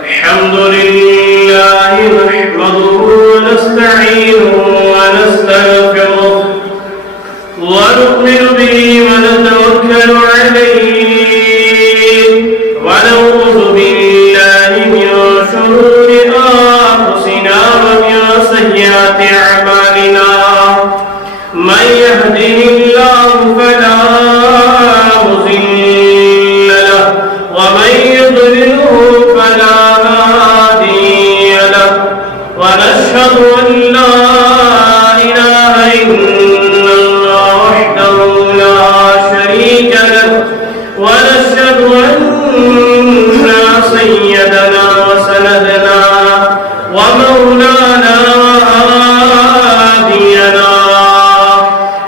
الحمد لله نحمده ونستعينه ونستغفره ونؤمن به ونتوكل عليه ونعوذ بالله من شرور أنفسنا ومن سيئات أعمالنا من يهده الله فلا مضل له ومن يضلله فلا هادي له ونشهد أن لا إله إلا الله وحده لا شريك له ونشهد أن سيدنا وسندنا ومولانا وهادينا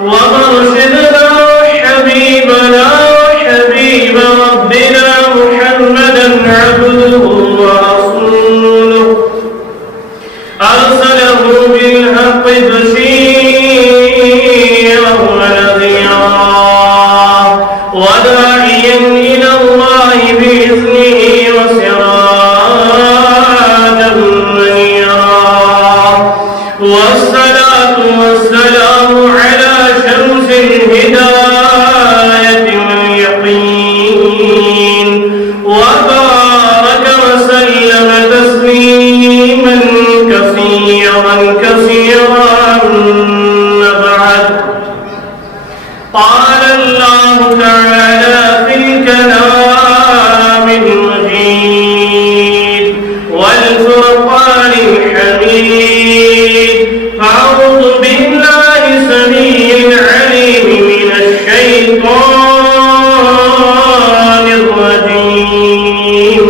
ومرشدنا وحبيبنا وحبيب ربنا محمدا عبده ورسوله أرسله بالحق بشيرا ونذيرا وداعيا إلى الله بإذنه وسراجا منيرا والصلاة والسلام على شمس الهداية واليقين وبارك وسلم تسليما كثيرا أما بعد قال الله تعالى في الكلام المجيد والفرقان الحميد أعوذ بالله السميع العليم من الشيطان الرجيم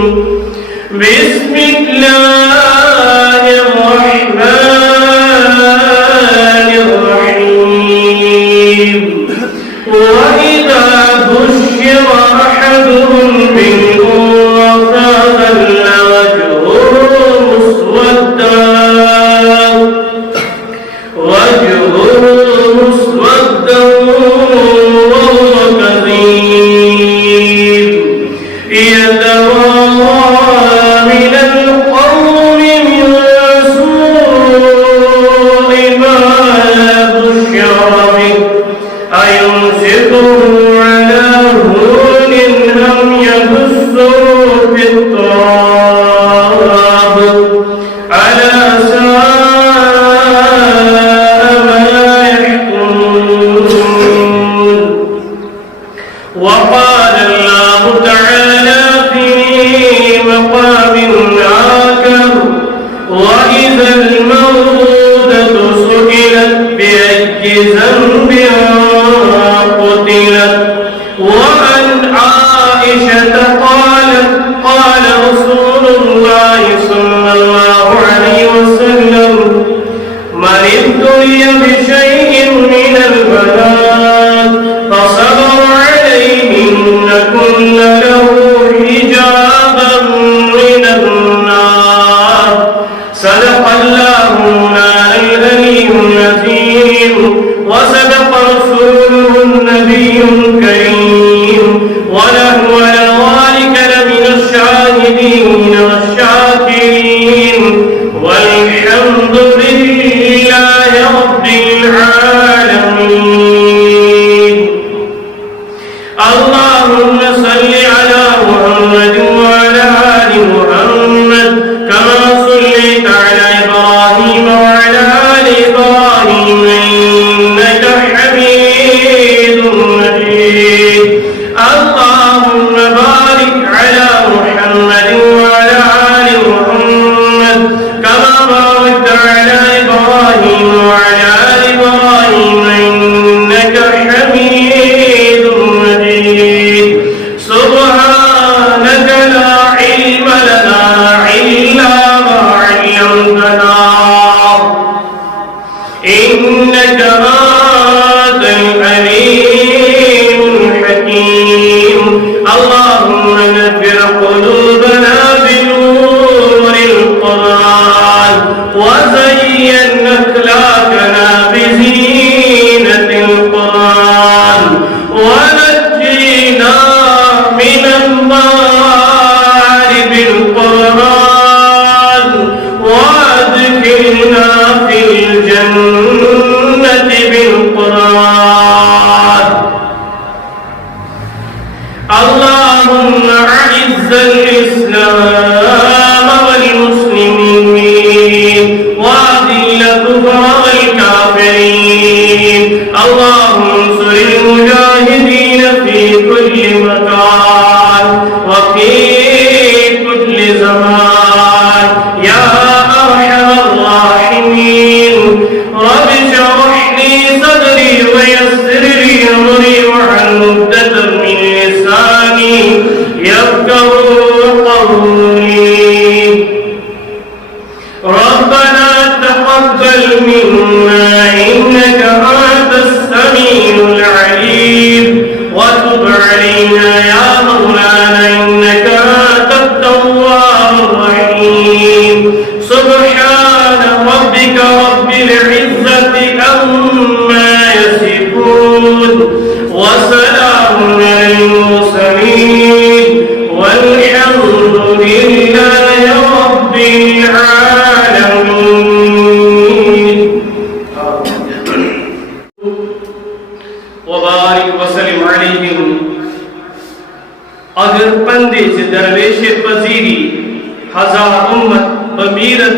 بسم الله الرحمن الرحيم وإذا بشر أحدهم بالأنثى ظل وجهه مسودا وهو كظيم يتوارى من القوم من سوء ما بشر به أيمسكه على هون أم يدسه في التراب ألا ساء ما يحكمون وقال الله تعالى في مقام آخر وإذا الموءودة سئلت بأي ذنب قتلت وعن عائشة قالت قال درویش پذیری ہزار امت بمیرت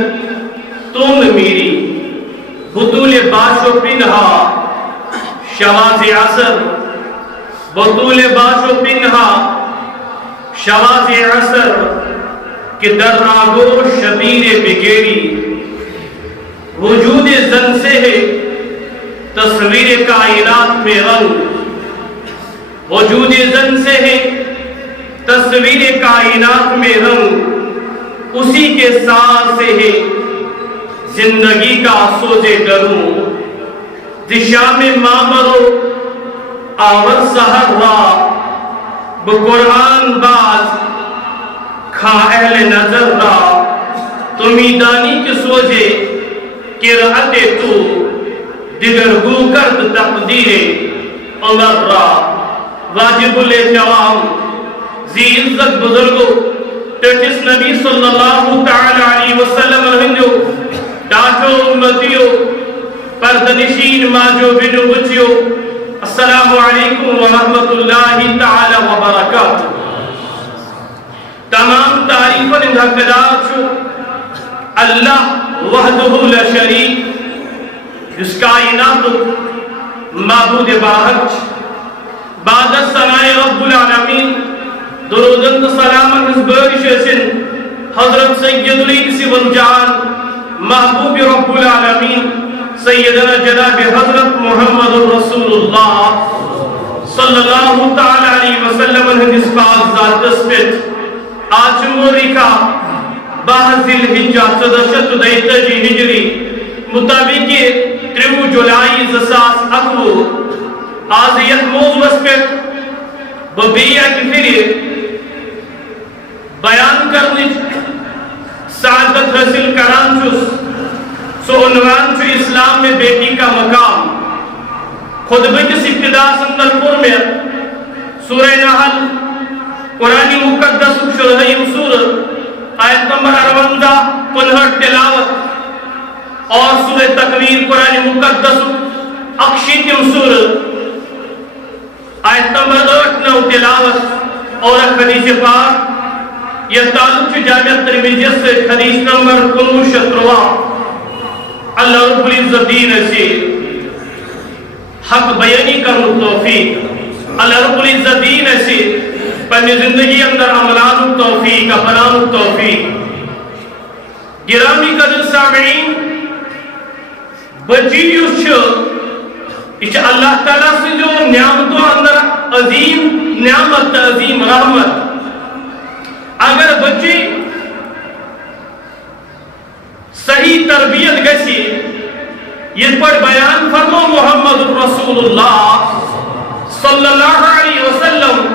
تم میری بطول باش و پنہا شواز عصر بطول باش و پنہا شواز عصر کہ در آگو شبیر بگیری وجود زن سے ہے تصویر کائنات میں رنگ وجود زن سے ہے تصویر کائنات میں رنگ اسی کے ساتھ سے ہے زندگی کا سوزے ڈروں دشا میں مامرو آور سہر را بقرآن باز کھا اہل نظر را تمیدانی کے سوزے کہ رہتے تو دیگر گو کرد تقدیر عمر را واجب الاحترام ذی عزت بزرگو ترچس نبی صلی اللہ تعالی علیہ وسلم رہنجو ڈاٹو امتیو پردنشین ماجو بنو بچیو السلام علیکم ورحمت اللہ تعالی وبرکاتہ تمام تعریفاً اندھا قدار چھو اللہ وحدہ لا شریک جس کائنات معبود باہر بعد السماء رب العالمین درودن سلام حزبرش سن حضرت سید الانس والجان محبوب رب العالمین سیدنا جناب حضرت محمد رسول اللہ صلی اللہ تعالی علیہ وسلم الحدیث پاک ذات دسپت آج موری کا باہر ذی الحجہ 1433 ہجری مطابق 3 جولائی 2011 آج یک موضوع پر ببیہ کی پھر بیان کرنے سعادت حاصل کران چوس سو عنوان چو اسلام میں بیٹی کا مقام خطبہ کی ابتدا سندر پور میں سورہ نحل قرآن مقدس شرحیم سورہ آیت نمبر 58 کنہٹ تلاوت اور سورہ تکویر قرآن مقدس اکشیتم سورہ آیت نمبر 8 تلاوت اور حدیث پاک یہ تعلق کی جامعہ ترمذی سے حدیث نمبر 69 اللہ رب العزت دین سے حق بیانی کرنے توفیق اللہ رب العزت دین سے پنی زندگی اندر عملان توفیق اپنان توفیق گرامی قدر سامعین بچیوس چھو اس اللہ تعالیٰ سے جو نعمتوں اندر عظیم نعمت عظیم رحمت اگر بچی صحیح تربیت گسی یہ پر بیان فرمو محمد رسول اللہ صلی اللہ علیہ وسلم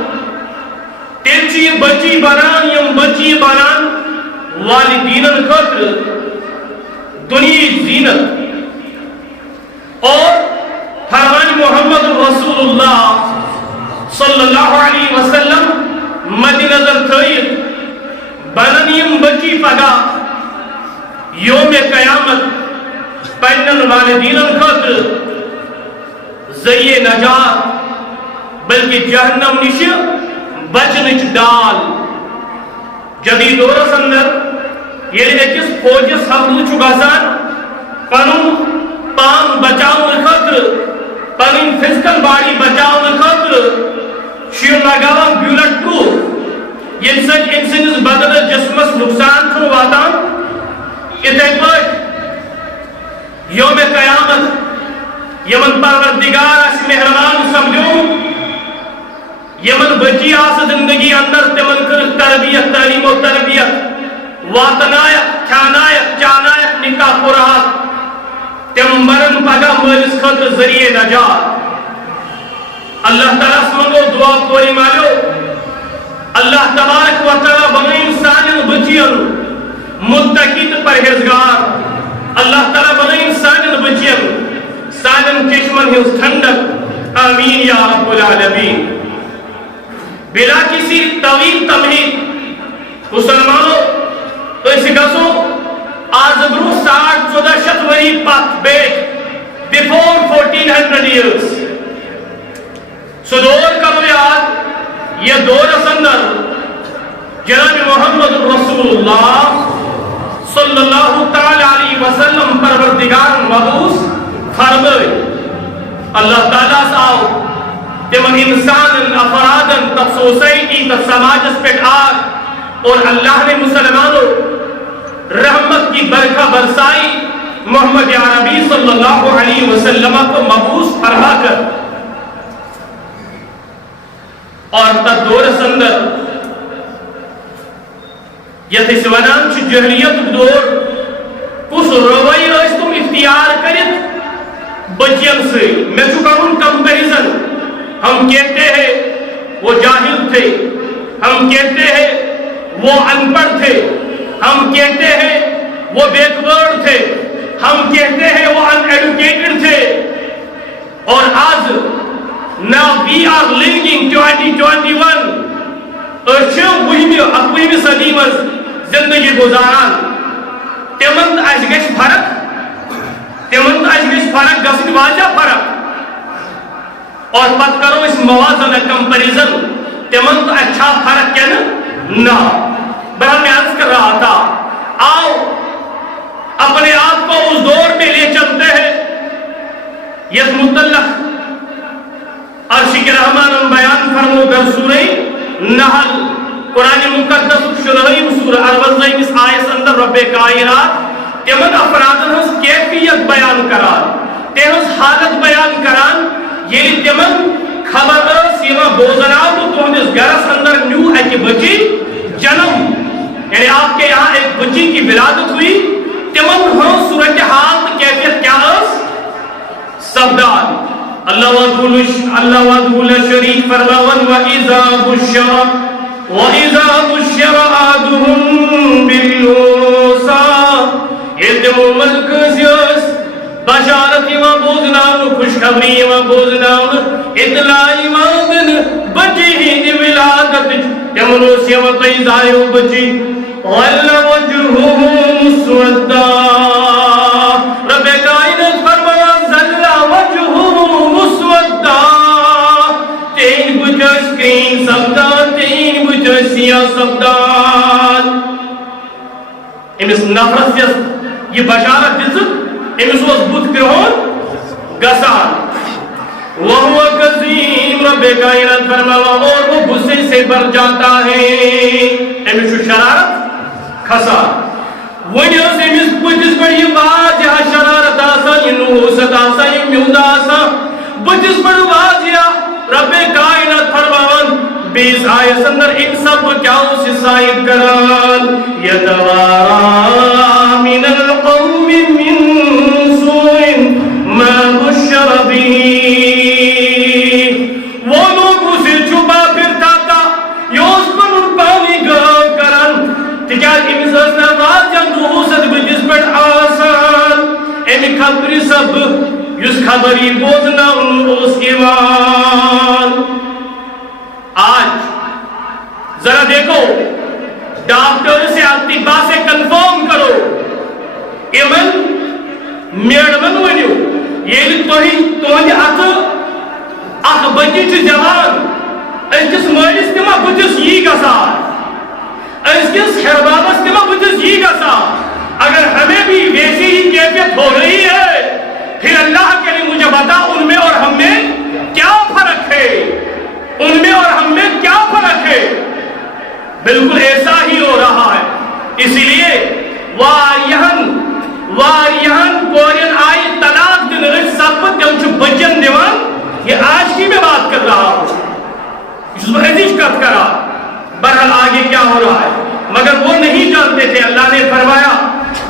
تیچی بچی بنان یم بچی بنان والدین خطر دنیا زینت اور فرمان محمد رسول اللہ صلی اللہ علیہ وسلم مد نظر تھئیت بننیم بچی پگا یوم قیامت پینن والدین خطر زی نجات بلکہ جہنم نش بچنچ ڈال جدید دورس اندر یہ ایکس فوجس حملہ چھو گسان پنن پان بچاؤن خطر پنن فزیکل باڈی بچاؤن خطر شیر لگاوان بیولٹ پروف یہ سچ انسانس بدن جسمس نقصان چھو واتان اتھے پاٹ یوم قیامت یمن پروردگار اس مہربان سمجھوں یمن بچی آس زندگی اندر تمن کر تربیت تعلیم و تربیت واتنائک کھانائک چانائک نکاح پرات تم مرن پگا مالس خطر ذریعے نجات اللہ تعالیٰ سمجھو دعا کوری مالو اللہ تبارک و تعالیٰ بنی انسان بچیاں متقید پرہیزگار اللہ تعالیٰ بنی انسان بچیاں سالن چشمن ہنس ٹھنڈک آمین یا رب العالمین بلا کسی طویل تمہید مسلمانوں تو اسی گسو آج برو 60-14 وری پت بیٹ before 1400 years سو دور کرو یاد یہ دور اندر جناب محمد رسول اللہ صلی اللہ تعالی علیہ وسلم پروردگار مبعوث فرمائے اللہ تعالیٰ ساو تمن انسان افرادن تب سوسائٹی تب سماجس پہ آگ اور اللہ نے مسلمانوں رحمت کی برکہ برسائی محمد عربی صلی اللہ علیہ وسلم کو مبعوث فرما کر اور تب دور سندر یتھ ونان جہلیت دور کس روی اس تم اختیار کرت بچین سے میں چکاؤں کمپیریزن ہم کہتے ہیں وہ جاہل تھے ہم کہتے ہیں وہ ان پڑھ تھے ہم کہتے ہیں وہ بیکورڈ تھے ہم کہتے ہیں وہ ان ایڈوکیٹڈ تھے اور آج now we are living in 2021 اکوہمی صدی میں زندگی گزاران تمن اس گژھِ فرق گژھن واجہ فرق اور پتہ کرو اس موازنہ کمپیریزن تمن تو اچھا فرق کیا نہ بہرحال میں عرض کر رہا تھا آؤ اپنے آپ کو اس دور میں لے چلتے ہیں یہ متعلق عرش کے رحمان بیان فرمو در سورہ نحل قرآن مقدس شرعی سورہ 48 آیت اندر رب کائنات تمن افرادن ہنس کیفیت بیان کران تہنس حالت بیان کران یعنی تمن خبر اس یہ بوزناو تو تہندس گھرس اندر نیو اکی بچی جنم یعنی آپ کے یہاں ایک بچی کی ولادت ہوئی تمن ہن صورتحال کیفیت کیا اس سبدان اللہ وَدْهُ لَشَرِيكَ فَرْمَوَنْ وَإِذَا بُشِّرَ أَحَدُهُم بِالْأُنثَىٰ يَتِمُ مَلْكَسِيَس بشارت و بوزناون خوشخبری و بوزناون اطلاعی وادن بچی ہی ولادت تمنو سیو تیزایو بچی وَلَّ وَجْهُهُ مُسْوَدًّا رب کائنات فرمایا ظل وجهه مسودا تین بچ اسکرین سبدا تین بچ سیاہ سبدا امس نفرت یہ بشارت دزت امس was بُت کرہون گسان وَهُوَ قَزِيمٌ رب کائنات فرمایا اور وہ غصے سے بھر جاتا ہے امس شرارت کھسا ونی اس امس بُتس پر یہ واجہ شرارت آسان یہ نوست آسان یہ میود آسان بُتس پر واجہ رب کائنات فرماون بیس آیت اندر ان سب کیا اسے سائد کران یتوارا من القوم من سوء ما بشر به وہ لوگ اسے چھپا پھرتا تھا یہ اس پر پانی گاو کران تکیاد امس اسنا واجہ نوست بجس پر آسان امی خبری سب یس خبری بوزنا اس ایمان آج ذرا دیکھو ڈاکٹر سے اطباء سے کنفرم کرو ایمن میڈمن ونیو یہ تہندِ اتھٕ اکھ بچی چھ جوان أزکِس مٲلِس تہِ ما بٕتھِس یی گژھان أزکِس ہیربابس تہِ ما بٕتھِس یی گژھان اگر ہمیں بھی ویسی ہی کیفیت ہو رہی ہے پھر اللہ کے لیے مجھے بتا ان میں اور ہم میں کیا فرق ہے ان میں اور ہم میں کیا فرق ہے بالکل ایسا ہی ہو رہا ہے اسی لیے واریہن کورین آئی طلاق دن اس سب تم چھ بچن دیوان یہ آج کی میں بات کر رہا ہوں اس حدیث کت کرا برحال آگے کیا ہو رہا ہے مگر وہ نہیں جانتے تھے اللہ نے فرمایا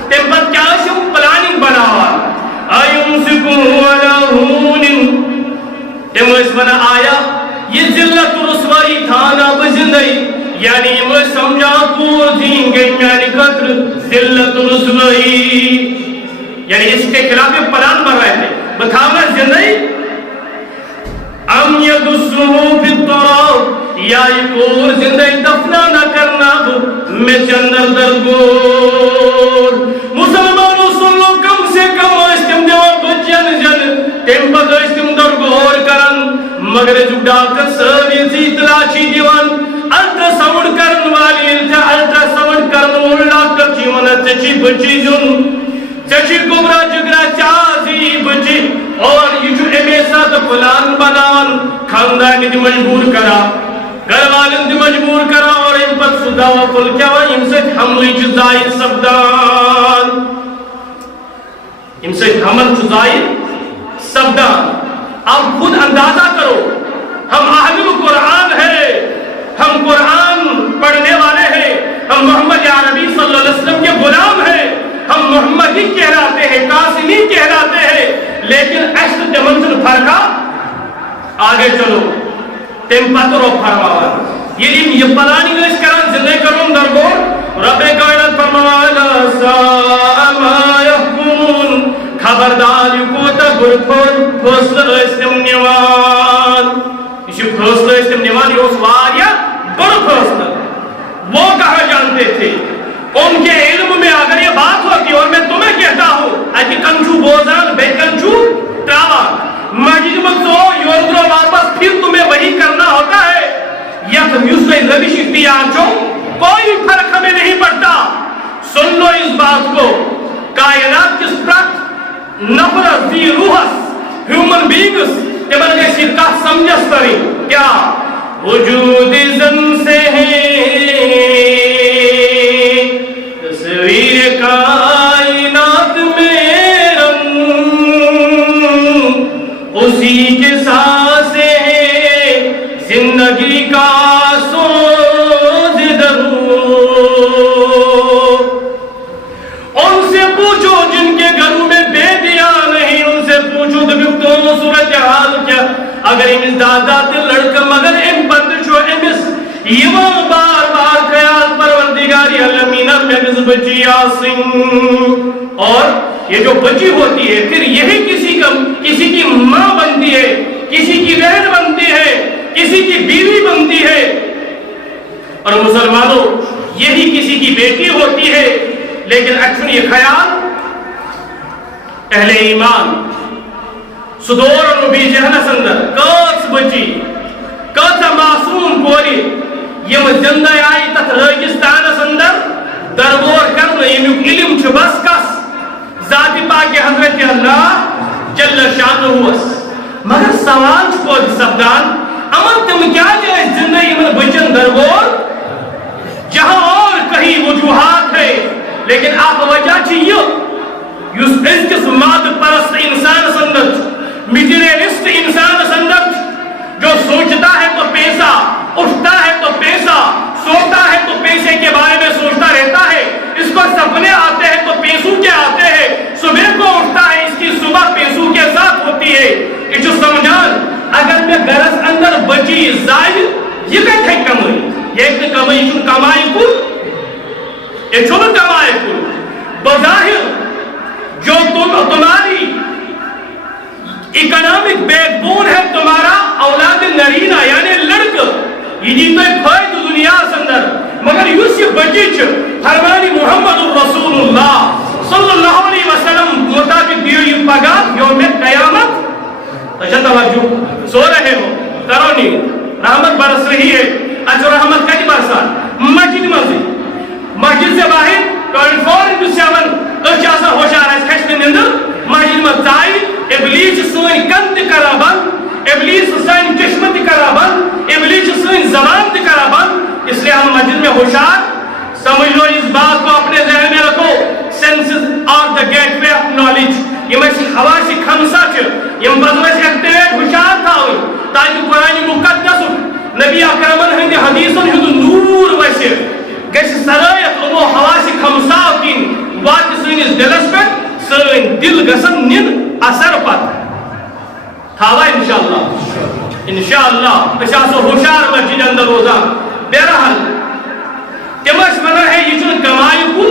تم پر کیا سے پلاننگ بناوا ایمسکو علی ہون تم اس بنا آیا یہ ذلت رسوائی تھانا بزندگی یعنی میں سمجھا کو دین گئی میانی قدر ذلت رسوائی یعنی اس کے خلاف پلان بن رہے تھے بتاؤں زندگی ام یدسو فی التراب یا ایک اور زندگی دفنا نہ کرنا میں چندر درگور مسلمانوں سن لو کم سے کم استم دیو بچن جن تم پتہ استم درگور کرن مگر جو ڈاکٹر سروی اطلاع چی دیوان الٹرا ساؤنڈ کرن والی الٹرا ساؤنڈ کرن وول ڈاکٹر چھ ونان ژےٚ بچی دیُن ژےٚ چھ گوبرا جگرا چازی بچی اور یہ چھُ امی ساتہٕ پلان بناوان خاندان تہِ مجبور کران گھر والن تہِ مجبور کران اور ام پتہٕ سُہ دوا پھوٚل کھٮ۪وان ییٚمہِ سۭتۍ حملٕے چھُ ضایع سپدان ییٚمہِ سۭتۍ حمل چھُ ضایع سپدان اب خود اندازہ کرو ہم اہل قرآن ہیں ہم قرآن پڑھنے والے ہیں ہم محمد عربی صلی اللہ علیہ وسلم کے غلام ہیں ہم محمدی کہلاتے ہیں قاسمی کہلاتے ہیں لیکن ایسے تمنزل فرقہ آگے چلو تم پتر و فرماوان یہ پلانی اس کران زندگی کرون درگور رب کائنات فرماوانا ساء ما یحکمون خبردار یکوتا برکھون فیصلہ اسلام نیوان یہ فیصلہ اسلام نیوان یہ اس واریا بڑا فیصلہ وہ کہاں جانتے تھے ان کے علم میں اگر یہ بات ہوتی اور میں تمہیں کہتا ہوں ایتی کنچو بوزان بے کنچو ٹراوان مجید مقصو یوردرو واپس پھر تمہیں وہی کرنا ہوتا ہے یا تم یوسف روش اختیار جو کوئی فرق ہمیں نہیں پڑتا سن لو اس بات کو کائنات کس پرت نفرس دی روحس ہیومن بینگس تمہر گئی سرکہ سمجھس تری کیا وجود زن سے ہے تصویر کائنات میں رنگ اسی کے سانسے ہے زندگی کا سوز درو ان سے پوچھو جن کے گھروں میں بیٹیاں نہیں ان سے پوچھو تو صورتحال کیا اگر امس دادا تے لڑکا مگر ام پتہ چھو امس یوان بار بار خیال پروردگار عالمینہ میرز بچی آسن اور یہ جو بچی ہوتی ہے پھر یہی کسی کی ماں بنتی ہے کسی کی بہن بنتی ہے کسی کی بیوی بنتی ہے اور مسلمانوں یہی کسی کی بیٹی ہوتی ہے لیکن اکثر یہ خیال اہل ایمان صدور و نبی جہنہ سندر کاس بچی کاسا معصوم کوری یم زندہ آئی تک ریگستان سندر دربور کرنا یمیک علم چھ بس کس ذات پاک حضرت اللہ جل شانہ مگر سوال چھپود سبدان امن تم کیا جائے زندگی من بچن دربور جہاں اور کہیں وجوہات ہے لیکن آپ وجہ چاہیے یس کس ماد پرست انسان سندر میٹیریلسٹ انسان سندر جو سوچتا ہے تو پیسہ اٹھتا ہے تو پیسہ سوتا ہے تو پیسے کے بارے میں سوچتا رہتا ہے اس کو سپنے آتے ہیں تو پیسوں کے آتے ہیں صبح کو اٹھتا ہے اس کی صبح پیسوں کے ساتھ ہوتی ہے یہ جو سمجھان اگر میں گرس اندر بچی زائد یہ کہتے ہیں کمائی یہ ایک کمائی چھو کمائی کو یہ چھو کمائی کو بظاہر جو تمہاری اکنامک بیک بون ہے تمہارا اولاد نرینہ یعنی لڑک یہ جی تو فائد دنیا سندر مگر یوسی بچی چھ فرمانی محمد رسول اللہ صلی اللہ علیہ وسلم مطابق دیو یہ پگا یوم قیامت اچھا توجہ سو رہے ہو کرو نہیں رحمت برس رہی ہے اچھا رحمت کئی برسان مسجد سے باہر 24/7 اچھا ہوشار ہے کھچ میں نندر مسجد میں زائی ابلیس سوئن کن تی کرا بند ابلیس سوئن چشم تی کرا بند ابلیس سوئن زبان تی کرا بند اس لئے ہم مسجد میں ہوشار سمجھ لو اس بات کو اپنے ذہن میں رکھو senses are the gateway of knowledge یہ میں سے حواسی خمسہ چھ یہ بزمہ سے ایکٹیویٹ ہوشار تھا ہوئی تاکہ قرآن مقدس نبی اکرمن ہندی حدیثن ہندو نور ویسے گیس سرائیت انہو حواسی خمسہ کی بات سوئن اس دلس پر سوئن دل گسن نن اثر پت تھاوا انشاءاللہ پشاسو ہوشار مسجد اندر روزان بہرحال تمش منا ہے یہ چون کمائی کو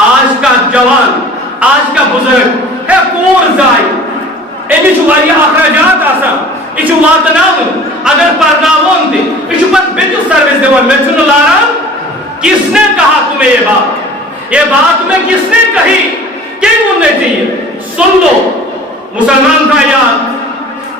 آج کا جوان آج کا بزرگ ہے کور زائی امی چھو واری اخراجات آسا یہ چھو واتناون اگر پرناون دے یہ چھو پت بیٹو سروس دے میں چھو لارا کس نے کہا تمہیں یہ بات میں کس نے کہی کہ بولنے چاہیے سن لو مسلمان بھائیان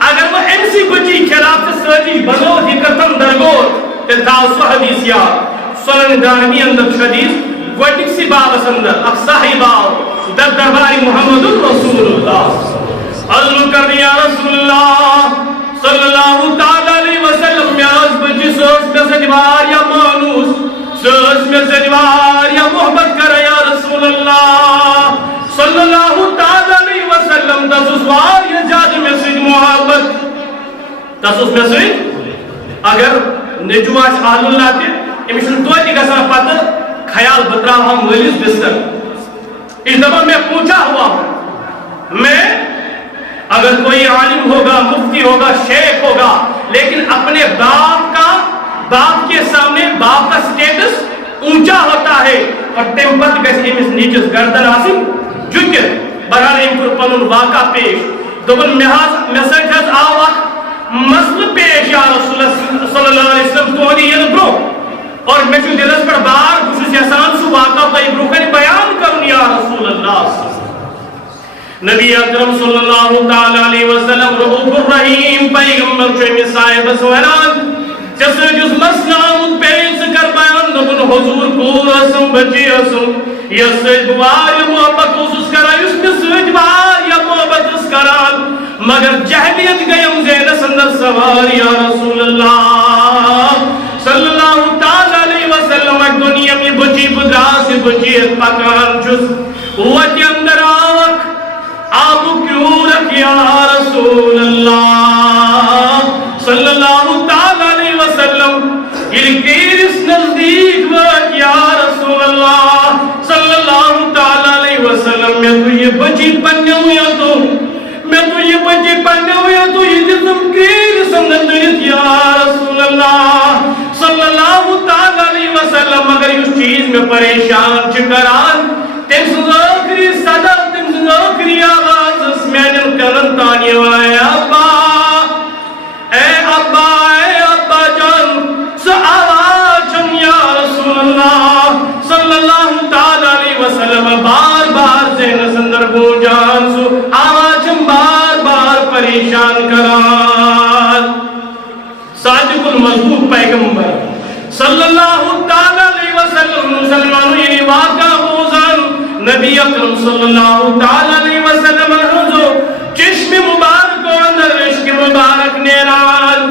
اگر وہ ایسی بچی خلاف سے سرجی بنو ہی کرتم درگور تیل تھاو سو حدیث یاد سنن دارمی اندر حدیث گوٹک سی بابس اندر اقصاہی باو در درباری محمد رسول اللہ عزم کرنی یا رسول اللہ صلی اللہ تعالی علیہ وسلم میاز بچی سوز میں سجوار یا مانوس سوز میں سجوار یا محبت کر یا رسول اللہ صلی اللہ تعالی علیہ وسلم تسوس وار یا جاد میں سج محبت تسوس میں سج اگر نجواش آل اللہ تے امیشن دوئی گسا پتہ خیال بترا ہم ولیس بستر اس دفعہ میں پوچھا ہوا ہوں میں اگر کوئی عالم ہوگا مفتی ہوگا شیخ ہوگا لیکن اپنے باپ کے سامنے باپ کا سٹیٹس اونچا ہوتا ہے اور ٹیمپت گیس امس نیچس گردن آسن جکر برحال امکر پنن واقع پیش دوبن میسج ہز آوا مسئلہ پیش یا رسول اللہ صلی اللہ علیہ وسلم تو ہنی یہ برو اور میں چھو دلس پر بار کچھ یسان سو واقع پہ بروخن بیان کرن یا رسول اللہ نبی اکرم صلی اللہ تعالی علیہ وسلم رؤوف الرحیم پیغمبر چھوئی صاحب سوہران جس جس مسلام پیش کر بیان نبن حضور پور اسم بچی اسم یا سجوار یا محبت اس کرا اس میں سجوار یا محبت اس کران مگر جہلیت گیم زین سندر سوار یا رسول اللہ صلی اللہ تعالی علیہ وسلم ایک دنیا میں بچی بدرا سے بچی پکان جس وقت اندر آوک آپ کیوں رکھ یا رسول اللہ صلی اللہ تعالی علیہ وسلم یہ اس نزدیک وقت یا رسول اللہ صلی اللہ تعالی علیہ وسلم میں تو یہ بچی پننے ہویا تو میں تو یہ بچی پننے ہویا تو یہ جسم کیر سندریت یا رسول اللہ صلی اللہ تعالی علیہ وسلم مگر اس چیز میں پریشان چکران تم سنوکری صدا تم سنوکری آواز اس میں جن کرن تانی وائے ابا اے ابا جان سو آواز یا رسول اللہ صلی اللہ تعالی علیہ وسلم بار بار زین سندر گونجان سو آواز بار بار پریشان کران صادق المصدوق پیغمبر صلی اللہ تعالی علیہ وسلم مسلمانوں یعنی واقع ہوزان نبی اکرم صلی اللہ تعالی علیہ وسلم حضو چشم مبارک و اندر عشق مبارک نیران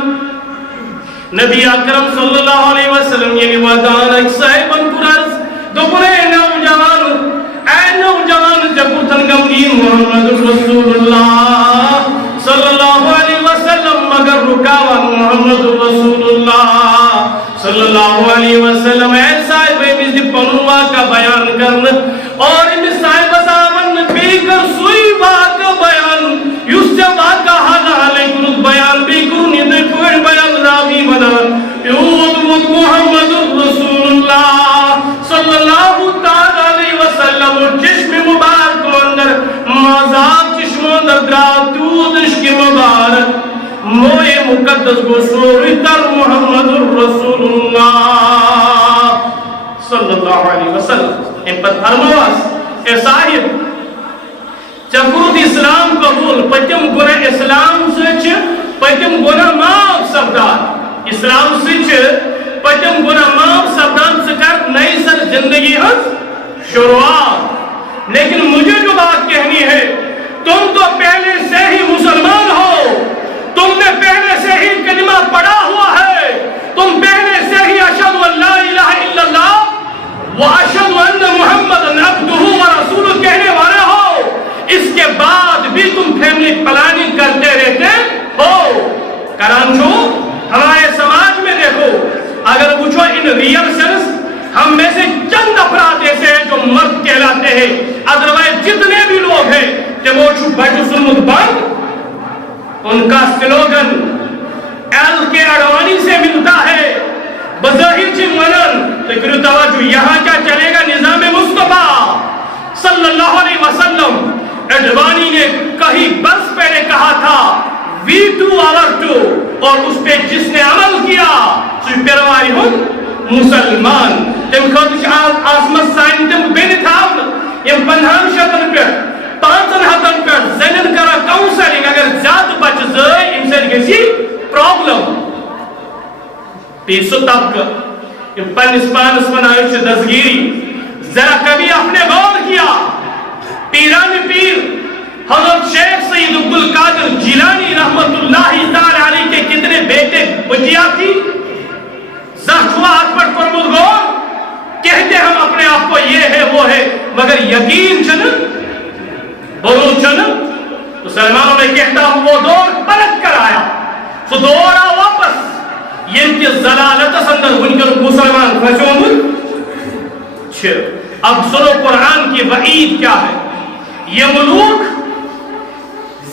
نبی اکرم صلی اللہ علیہ وسلم یعنی ودان ایک صاحبن پرارس دوپنے اے نوجوان جب تنگمگین محمد رسول اللہ صلی اللہ علیہ وسلم مگر رکاوان محمد رسول اللہ صلی اللہ علیہ وسلم اے صاحب امیز پنوا کا بیان کرنا اور امیز صاحب سامن بھی کر سوئی واقع بیان یس سے واقع حالا علیکن بیان بھی کرنی دکھوڑ بیان راوی مدان یود مد محمد رسول اللہ صلی اللہ تعالی علیہ وسلم چشم مبارک کو اندر مذاب چشم اندر دراتود عشق مبارک موئے مقدس کو سوری تر محمد رسول اللہ صلی اللہ علیہ وسلم ان پر فرمواس اے صاحب چکود اسلام قبول پتم گناہ اسلام سچ پتم گناہ معاف سبدار اسلام سچ پتم گناہ معاف سبدان سکر نئی سر زندگی ہز شروعات لیکن مجھے جو بات کہنی ہے تم تو پہلے سے ہی مسلمان ہو تم نے پہلے سے ہی کلمہ پڑھا ہوا ہے تم پہلے سے ہی اشہد ان لا الہ الا اللہ و اشہد ان محمد عبدہ و رسولہ کہنے والے ہو اس کے بعد بھی تم فیملی پلاننگ کرتے رہتے ہو کرانچو ہمارے سماج میں دیکھو اگر پوچھو ان ریئل سینس ہم میں سے چند افراد ایسے ہیں جو مرد کہلاتے ہیں ادروائز جتنے بھی لوگ ہیں کہ وہ چھو بیٹھو سنمت بند ان کا سلوگن ایل کے اڈوانی سے ملتا ہے بظاہر چی منن لیکن توجہ یہاں کیا چلے گا نظام مصطفیٰ صلی اللہ علیہ وسلم اڈوانی نے کہیں برس پہلے کہا تھا we do our do اور اس پہ جس نے عمل کیا سوی پیرواری ہوں مسلمان تم خودش آسمت سائن تم بین تھاون یم 15 شتن پر 5 ہتن پر زنن کرا کاؤنسلنگ اگر زیادہ بچ زائی انسان کسی پرابلم پی سو طبقہ پنس پانس ونان دستگیری. ذرا کبھی آپ نے غور کیا پیران پیر حضرت شیخ سید عبد القادر جیلانی رحمت اللہ تعالی علیہ کے کتنے بیٹے بچیاں تھی؟ زہچوا ہاتھ پر پرمود غور کہتے ہم اپنے آپ کو یہ ہے وہ ہے مگر یقین چنن بروز چنن. تو سلمانوں میں کہتا ہوں وہ دور پلٹ کر آیا سو دور آ واپس یم کی ضلالت اندر ونکر مسلمان پھنسومت. اب سنو قرآن کی وعید کیا ہے. یہ ملوک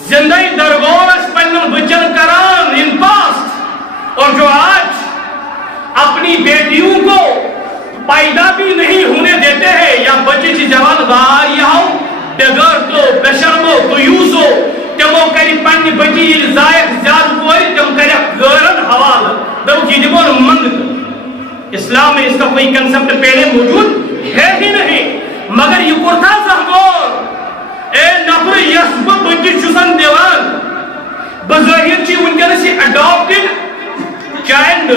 زندگی درگورش پنن بچن کران ان پاسٹ اور جو آج اپنی بیٹیوں کو پیدا بھی نہیں ہونے دیتے ہیں یا بچے چی جوان واریاؤ بغیر تو بشرمو دیوسو تمو کری پنی بچی زائق زیاد کوئی تم کری غیرن حوال دو کی دمون مند. اسلام میں اس کا کوئی کنسپٹ پہلے موجود ہے ہی نہیں مگر یہ کرتا سہگور اے نفر یس بچی چسن دیوان بظاہر چی ونکرسی اڈاپٹڈ چائلڈ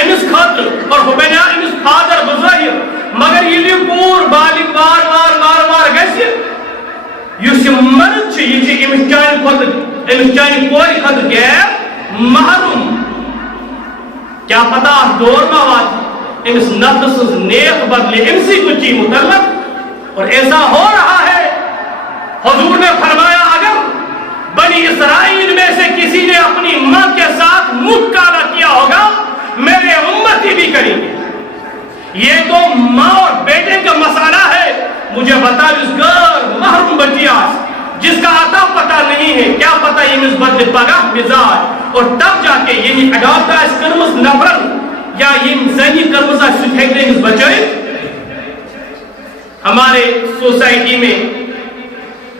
امس خاطر اور ہوبینا امس فادر بظاہر مگر یہ پور بالغ وار وار وار وار گسی یس مرد چھ یہ چھ امس چائن خاطر امس چائن کوری خاطر غیر محروم. کیا پتا دور مواد امس نفس نیک بدلے امسی کچی متعلق اور ایسا ہو رہا ہے. حضور نے فرمایا اگر بنی اسرائیل میں سے کسی نے اپنی ماں کے ساتھ منہ کالا کیا ہوگا میرے امتی بھی کریں گے. یہ تو ماں اور بیٹے کا مسئلہ ہے. مجھے بتا اس گھر محروم بچیا جس کا آتا پتا نہیں ہے کیا پتا یہ مز بدل پگہ مزاج اور تب جا کے یہ اڈاپٹ اس کرمز نفرن یا یہ ذہنی کرمز اس سکھیکنے اس بچے. ہمارے سوسائٹی میں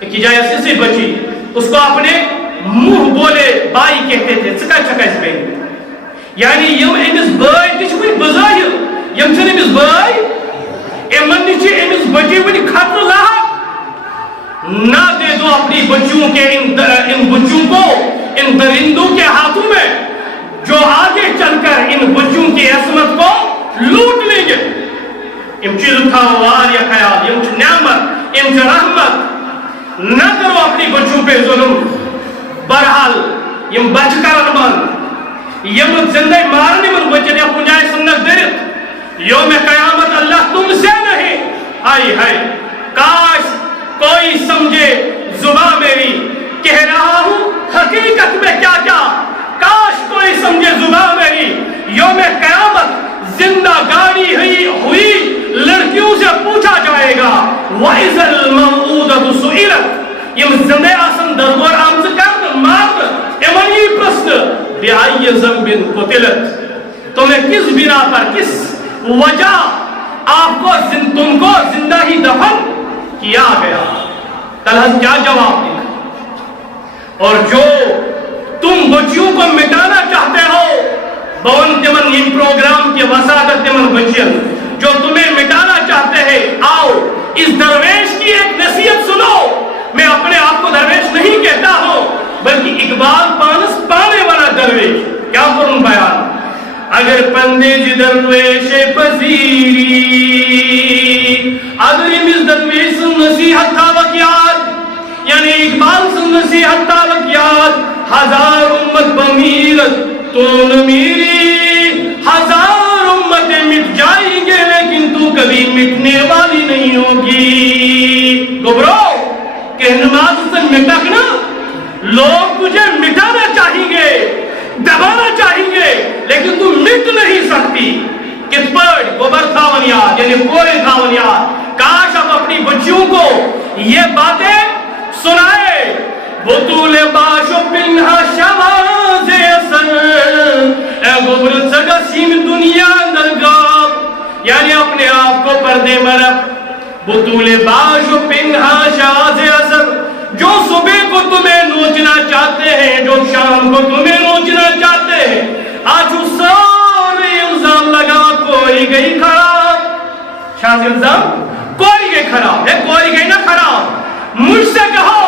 ایک جائے سے بچی اس کو اپنے منہ بولے بائی کہتے تھے سکا چکا اس پہ یعنی یم امس بائی تچ ون بظاہر یم چھن امس بائی امن نش امس بچی ون خطر لاحق نہ دے دو اپنی بچیوں کے ان بچوں کو ان درندوں کے ہاتھوں میں جو آگے چل کر ان بچوں کی عصمت کو لوٹ لیں گے. ام چیز اٹھاؤ یا خیال یم چھ نعمت ام چھ رحمت نہ کرو اپنی بچوں پہ ظلم. بہرحال یم بچ کرن من یم زندگی مارنے من بچن یا کنجائے سنت درد یوم قیامت اللہ تم سے نہیں. آئی ہے کاش کوئی سمجھے زباں میری کہہ رہا ہوں حقیقت میں کیا کیا. کاش کوئی سمجھے زباں میری یوم قیامت زندہ گاڑی ہوئی لڑکیوں سے پوچھا جائے گا وَإِذَا الْمَوْءُودَةُ سُئِلَتْ یم زندے آسن دربار آمز کرن مات امنی پرسن بِأَيِّ ذَنْبٍ قُتِلَتْ تمہیں کس بنا پر کس وجہ آپ کو تم کو زندہ ہی دفن کیا گیا. طلحہ کیا جواب دیا. اور جو تم بچیوں کو مٹانا چاہتے ہو بون تمن ان پروگرام کی وساطت تمن بچیاں جو تمہیں مٹانا چاہتے ہیں آؤ اس درویش کی ایک نصیحت سنو. میں اپنے آپ کو درویش نہیں کہتا ہوں بلکہ اقبال پانس پانے والا درویش. کیا کروں بیان اگر پندے جی درویش پذیری اگر امس درویش نصیحت تھاوک یاد یعنی اقبال سے نصیحت تھاوک یاد ہزار امت بمیرت تو نہ میری ہزار امتیں مٹ جائیں گے لیکن تو کبھی مٹنے والی نہیں ہوگی. گبرو کہ نماز سے مٹکنا لوگ تجھے مٹانا چاہیں گے دبانا چاہیں گے لیکن تو مٹ نہیں سکتی. کس پر گوبر تھاون یاد یعنی کوئی تھاون یاد. کاش اب اپنی بچیوں کو یہ باتیں سنائے. بطول باش و پنہا شواز اثر اے گوبر سگا سیم دنیا درگاہ یعنی اپنے آپ کو پردے مرک. بطول باش و پنہا شواز اثر جو صبح کو تمہیں نوچنا چاہتے ہیں جو شام کو تمہیں نوچنا چاہتے ہیں آج اس سارے الزام لگا کوئی گئی خراب. شاہ الزام کوئی گئی خراب ہے کوئی گئی نہ خراب. مجھ سے کہو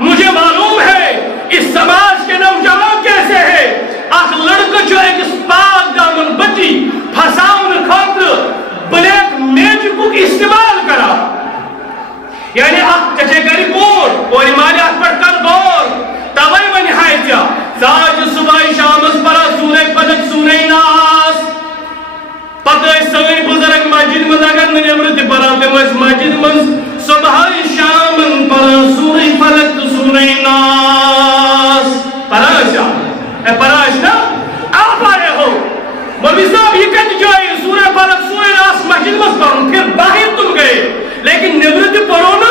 مجھے معلوم ہے اس سماج کے نوجوان کیسے ہیں. آخ لڑکا لڑکہ ایکس پاک دامن بچی پھساؤن خاطر بلیک میجک استعمال کرا یعنی اب چچے گری کور مالی ات پہ کر غور توے ون ہائے ساج صبح شامس پرا سورہ فلق سورہ ناس پتہ سن بزرگ مسجد مز اگر نمبر تہ پران تم مسجد مز صبح شام پرا سورہ فلق سورہ ناس پراش نا آپ آئے ہو مولوی صاحب یہ کت جائے سورہ فلق سورہ ناس مسجد مز پڑھو پھر باہر تم گئے لیکن نبر تہ پڑھو نا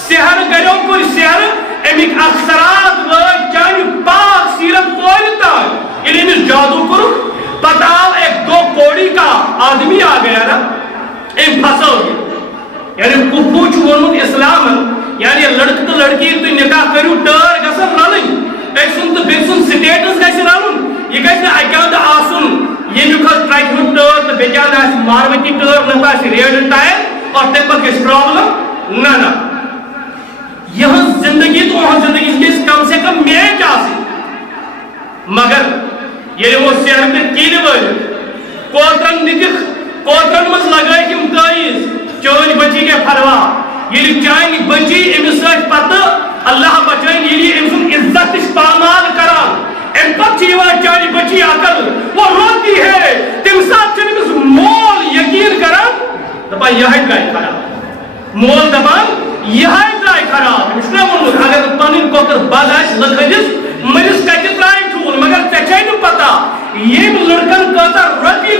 سحر کرو کوئی سحر امیک اثرات لگ چانہ پاک سیرت پور تک یعنی امس جادو کرو پتہ آو ایک دو کوڑی کا آدمی آ گیا نا ام پھسو یعنی کفو ونمت اسلام یعنی لڑکہ تو لڑکی تھی نکاح کرو ٹر گھن رلن ایک سن تو بیک سن سٹیٹس گھن رلن یہ گھن اکیاند آسن یمیک ٹرک ہند ٹر تو بیکاند آس ماروتی ٹر نہ ریڈ ٹائر اور تم پہ گھس پرابلم نہ یہ زندگی تو وہاں زندگی سے کم میچ آسی مگر یہ وہ سحر پہ کین ول کوترن دتک کوترن مز لگائی کم تعیز چون بچی کے پھلوا یہ چان بچی امس پتہ اللہ بچائیں یہ امس عزت پامال کران ام پتہ چان بچی عقل وہ روتی ہے تم ساتھ امس مول یقین کران دپان یہ درائے خراب مول دپان یہ درائے خراب امس اگر پن کوکر بد آس لکھنس مرس کتہ ترائے ٹھول مگر ٹھے نا پتہ یم لڑکن کتا رتی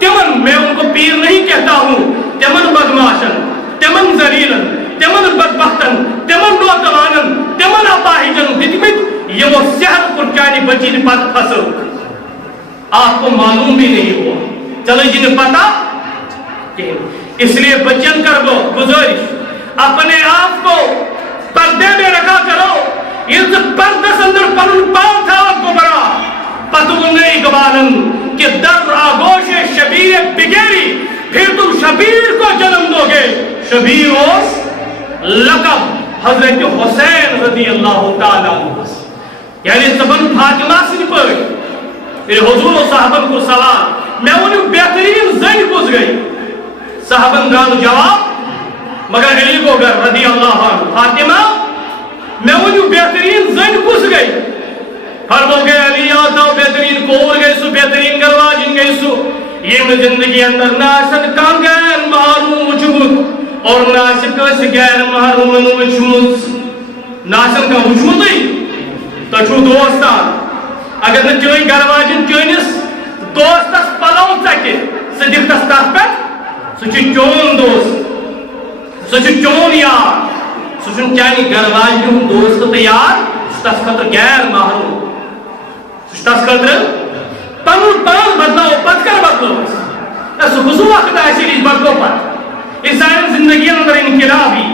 تمن میں ان کو پیر نہیں کہتا ہوں تمن بدماشن تمن زلیلن تمن بدبختن تمن نوجوانن تمن اپاہجن دتمت یہ وہ سحر پر چانی بچی نے پت پھنسو آپ کو معلوم بھی نہیں ہوا چلو جن پتہ اس لیے بچن کر دو گزارش اپنے آپ کو پردے میں رکھا کرو اس پردے اندر پن پاؤ تھا کو بڑا پتو نہیں گوارن کہ در آگوش شبیر بگیری پھر تم شبیر کو جنم دو گے شبیر اس لقب حضرت حسین رضی اللہ تعالیٰ یعنی زبان فاطمہ سے پڑھ پھر حضور و صحابن کو سوال میں انہیں بہترین زن گز گئی صحابن دان جواب مگر علی کو گر رضی اللہ عنہ فاطمہ میں انہیں بہترین زن گز گئی فرمو گئے علی آتا بہترین کور گئی سو بہترین گرواجن گئی سو یہ میں زندگی اندر ناشد کام غیر محروم وچمت اور ناشد کا سے غیر محروم وچمت ناشد کا وچمت ہی تو چھو دوستان اگر نہ چوئی گرواجن چوئنس دوستس پلو چکے صدیق تستاس پہ سچی چون دوست سچی چون یار سچن چانی گرواجن دوست یار تس خطر غیر محروم تس خطر پنن پان بدلاو پت کر بدلاو سو گزو وقت آسیریش بدلو پت انسان زندگی اندر انقلابی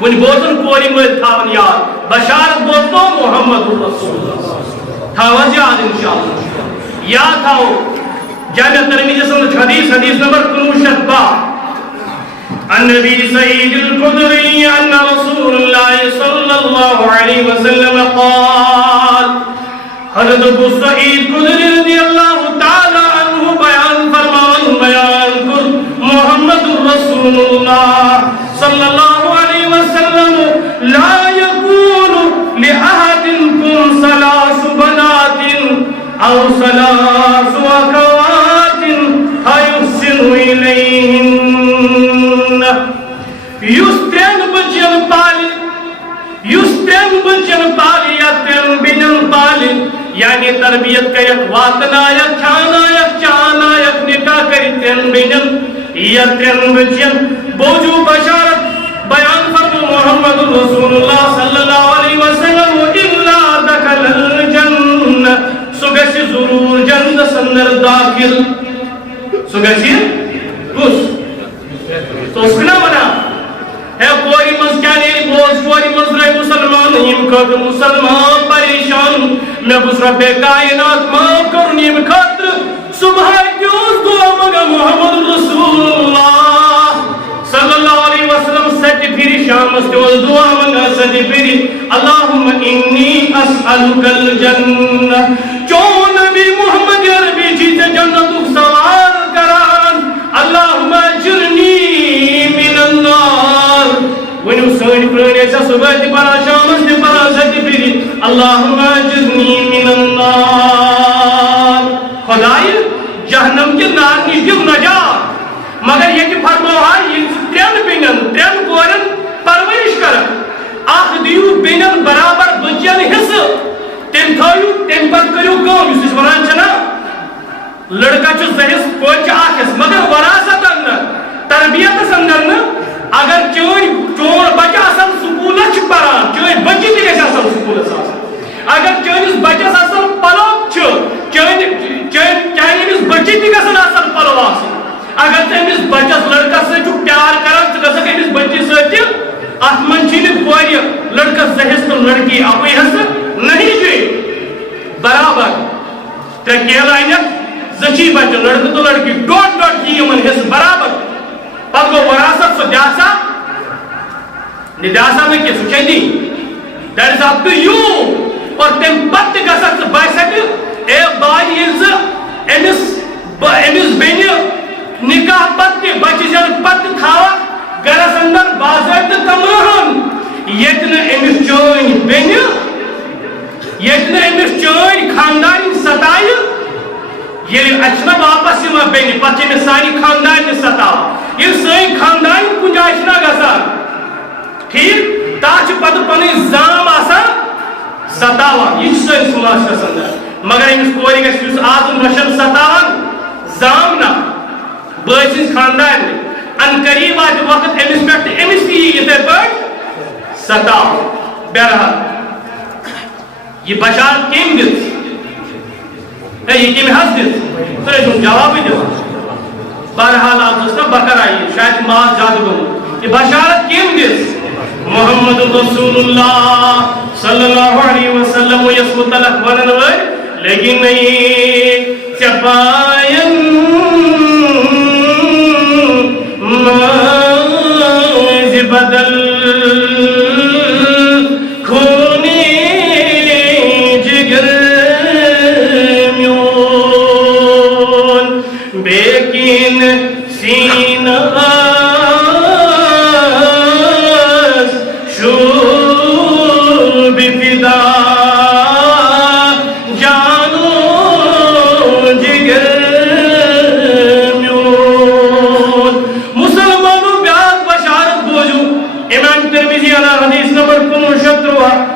ون بوزن کوری مل تھاون یاد بشارت بوزنو محمد رسول اللہ تھاون یاد انشاءاللہ یاد تھاو جامعہ ترمذی سند حدیث نمبر 59 عن نبی سعید الخدری ان رسول اللہ صلی اللہ علیہ وسلم قال حضرت ابو سعید خدری رضی اللہ تعالی عنہ بیان کر محمد رسول اللہ صلی اللہ علیہ وسلم لا يكون لأحدكم ثلاث بنات او ثلاث اخوات فيحسن إليهن بچن پالی یا تین بینن پالی یعنی تربیت کرک واتنایک چھانایک چانایک نکاح کری تین بینن یا تین بچن بوجو بشارت بیان فرمو محمد رسول اللہ صلی اللہ علیہ وسلم الا دخل الجنہ سگسی ضرور جنت سندر داخل سگسی کس تو اسکنا بنا ہے کوئی مسکانی بوز کوئی مزرے مسلمان ہم خطر مسلمان پریشان میں بزرہ بے کائنات معاف کرنی میں خطر صبح کیوں دعا مگا محمد رسول اللہ صلی اللہ علیہ وسلم سچ پھری شام مستول دعا مگا سچ پھری اللہم انی اسألک الجنہ چون صبح تہ پران شامس تہ پران سہ تہ پھر اللہم اجرنی من النار خدای جہنم کے نار نش دم نجات مگر یہ فرموہا یہ ترین بینن ترین کورن پرورش کرن اخ دیو بینن برابر بچین حصہ تم تھو تم پتہ کرو کم اس ونان چھنا لڑکا چھ زہس کوچ آکس مگر وراثت تربیت اندر اگر چون بچہ اصل سکول پران چون بچہ تہ گژھِ اصل سکولس اگر چٲنِس بچس اصل پلو چانس بچہ تہ گژھن اصل پلو آسن اگر ژٕ أمِس بچس لڑکس سۭتۍ پیار کران ژٕ گژھکھ أمِس بچی سۭتۍ اتھ منٛز چھِنہٕ کورِ لڑکس زہس تہٕ لڑکی اکوے حصہٕ نہیں جی برابر ترٛےٚ کیلہٕ انکھ زچی بچہ لڑکہ تو لڑکی ڈوٹ ڈوٹ کی یمن حصہ برابر پتہ گو وراثت سو دیاسا ندیاسا میں کیا سوچے دی that is up to you اور تم پتہ گژھکھ ژٕ باسکھ اے بائی ییٚلہِ ژٕ أمِس بیٚنہِ نکاح پتہ بچہ زٮ۪نہٕ پتہ تھاوکھ گرس اندر باضٲبطہٕ کمرہن ییٚتہِ نہٕ أمِس چٲنۍ بیٚنہِ ییٚتہِ نہٕ أمِس چٲنۍ خاندانٕنۍ ستایہِ ییٚلہِ اَسہِ چھُنہ واپس یِوان بیٚنہِ پتہٕ چھِ أمِس سانہِ خاندانہِ ستاوان ییٚلہِ سٲنۍ خاندان کُنہِ جایہِ چھِنہ گژھان ٹھیٖک تتھ چھِ پتہٕ پنٕنۍ زام آسان ستاوان یہِ چھُ سٲنِس معاشرس اندر مگر أمِس کورِ گژھِ یُس آز مشن ستاوان زام نہ بٲے سٕنٛز خاندانہِ ان قریب واتہِ وقت أمِس پٮ۪ٹھ تہِ أمِس تہِ یی یِتھَے پٲٹھۍ ستاو بہرحال یہ بشارت کٔمۍ دِژ یہ کمی حس دِژ تُہۍ جواب دِوان بہرحال آز ٲس نہ بکر آیی شاید ماز زیادٕ گوٚمُت یہ بشارت کٔمۍ دِژ محمد رسول اللہ صلی اللہ علیہ وسلم یس متعلق ونن وٲلۍ لیکن نہیں ژےٚ پاین ماز بدل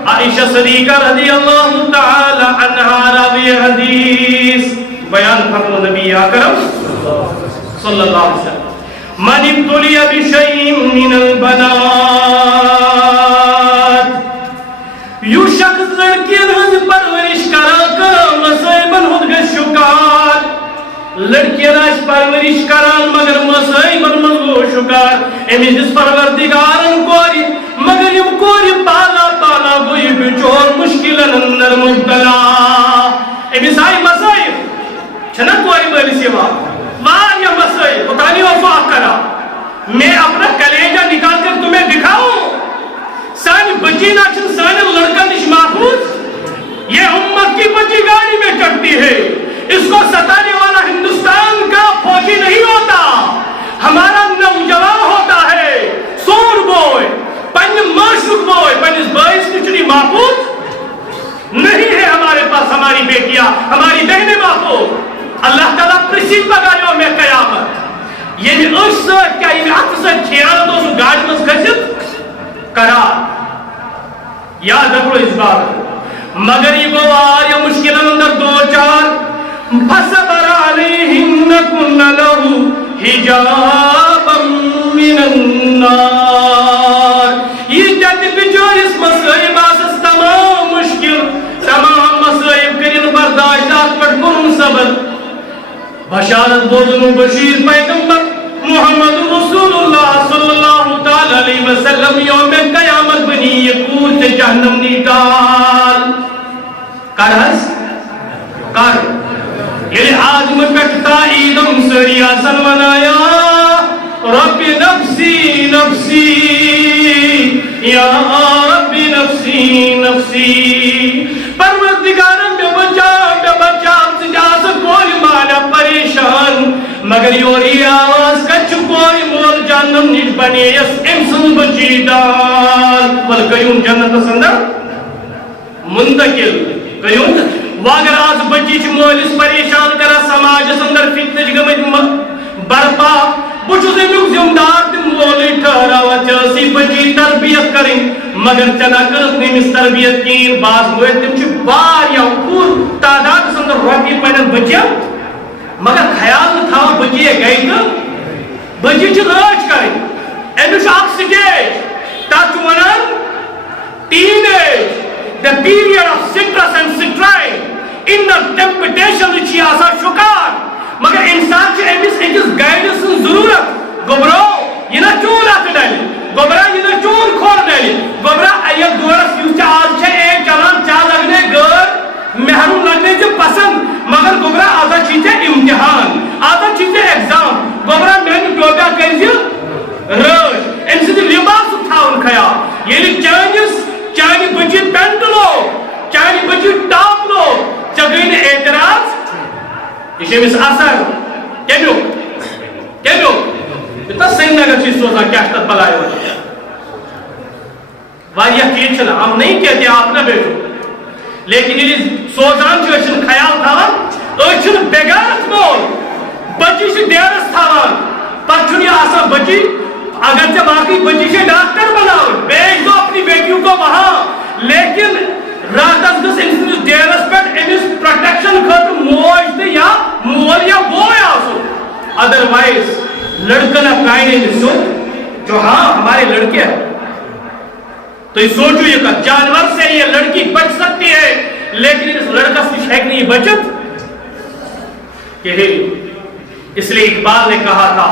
عائشہ صدیقہ رضی اللہ تعالی عنہا راوی حدیث بیان فرمو نبی اکرم صلی اللہ علیہ وسلم من ابتلی بشیء من البنات یو شخص لڑکین ہنز پرورش کران مصائبن ہند گژھِ شکار لڑکین آسہِ پرورش کران مگر مصائبن منٛز گوٚو شکار أمِس دِژ پروردگارن کورِ مگر یم کورِ پالا پالا گوٚو یہِ بچور مشکلن اندر مبتلا أمِس آیہِ مصائب چھنا کورِ مٲلِس یِوان واریاہ مصائب اوتانی اوس بہٕ اکھ کران میں اپنا کلیجہ نکال کر تمہیں دکھاؤں سانی بچی نہ چھن سانی لڑکن نش محفوظ یہ امت کی بچی گاڑی میں چڑھتی ہے اس کو ستانے والا ہندوستان کا فوجی نہیں ہوتا ہمارا نوجوان ہوتا ہے سور بوئے پنج معاشرک بوئے پنج باعث نچنی محفوظ نہیں ہے ہمارے پاس ہماری بیٹیاں ہماری بہنیں محفوظ اللہ تعالیٰ پرسی پگا یوم قیامت یہ اس کیا یہ اتھ سے خیانت اس گاڑی میں کھست قرار یاد رکھو اس بات مگر یہ گوار مشکل اندر دو چار فصبر علیہن کن لہو حجابا من النار یہ جد بچور اس مسائب آسس تمام مشکل تمام مسائب کرن برداشتات پر کرن صبر بشارت بوزن بشیر پیغمبر محمد رسول اللہ صلی اللہ تعالی علیہ وسلم یوم قیامت بنی یکور سے جہنم نکال کر حس کر یہ آدم پکتا ایدم سریا سلمنایا رب نفسی نفسی یا رب نفسی نفسی پروردگارم بے بچا سجاس کوئی مالا پریشان مگر یوری آواز کچھ کوئی مول جانم نش بنی یس امسن بچی دار بل کیوں جنت سندر منتقل کیوں واگر آج بچی چھ مولس پریشان کرا سماج سندر فتنہ گمت برپا بچوز امیوک زمدار تم مولی ٹھہراوا چاسی بچی تربیت کریں مگر چنا کرت نیمس تربیت کین باز ہوئے تم چھ بار یا پور تعداد سندر روکی پینن بچیا مگر خیال تھا بچی گئی تو بچی چھ راج کریں امیوش آپ سٹیج تاچ ونان teen age the period of citrus and citrine in the temptation which he has شکار مگر انسان چھ ایمس ایکس گائیڈنس ضرورت گبرو یہ نہ چون آتے ڈالی گبرا یہ نہ چون کھول ڈالی گبرا ایک دورس یوچ آج چھے ایک چلان چاہ لگنے گر محروم لگنے جو پسند مگر گبرا آتا چیزیں امتحان آتا چیزیں ایگزام گبرا میں نے ٹوٹا کیسے رش ان سے لباس اٹھاؤن کھیا یہ لئے چانی بچی پینٹ لو چانی بچی ٹاپ لو چگئی نے اعتراض یہ شمیس اثر کیمیو اتنا سین اگر چیز سوزا کیا اشتت پلائے ہوئے واریا چیز چلا ہم نہیں کہتے آپ نہ بیٹھو لیکن یہ سوزان جو اشن خیال تھا اشن بیگارت مول بچی سے دیرس تھا پر چنی آسا بچی اگرچہ باقی بچی سے ڈاکٹر بناؤ بیچ دو اپنی بیٹیوں کو وہاں لیکن راتس گس انسانس دیرس پر امس پروٹیکشن خاطر موج دے یا مول یا بوائے آسو ادروائز لڑکنا کائنے میں سو جو ہاں ہمارے لڑکے ہیں تو یہ سوچو یہ کہ جانور سے یہ لڑکی بچ سکتی ہے لیکن اس لڑکا سے شیک نہیں بچت کہ اس لئے اقبال نے کہا تھا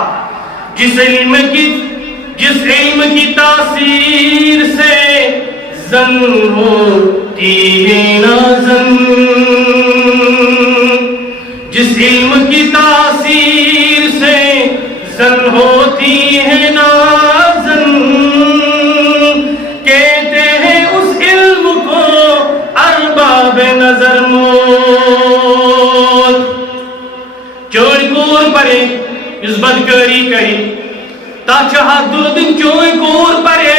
جس علم کی تاثیر سے زن ہوتی ہے نازن جس علم کی تاثیر سے زن ہوتی ہے نازن کہتے ہیں اس علم کو ارباب نظر موت چوری کور پرے اس بدکاری کری تا چاہا دردن چوئی کور پرے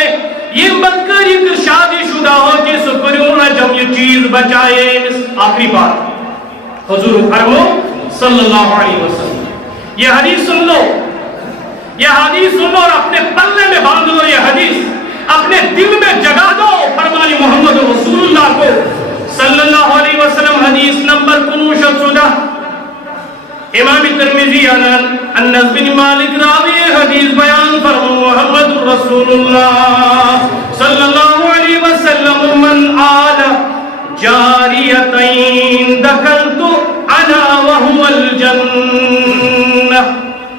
یہ بدکاری کر شادی شدہ ہو کے سکریوں جب یہ چیز بچائے اس آخری بات حضور فرمو صلی اللہ علیہ وسلم یہ حدیث سن لو اور اپنے پلے میں باندھ لو یہ حدیث اپنے دل میں جگہ دو فرمانی محمد رسول اللہ کو صلی اللہ علیہ وسلم حدیث نمبر 59 امام ترمذی انس بن مالک راوی حدیث بیان فرمو محمد رسول اللہ صلی اللہ علیہ وسلم من آل جاریتین دخلت انا وهو الجنہ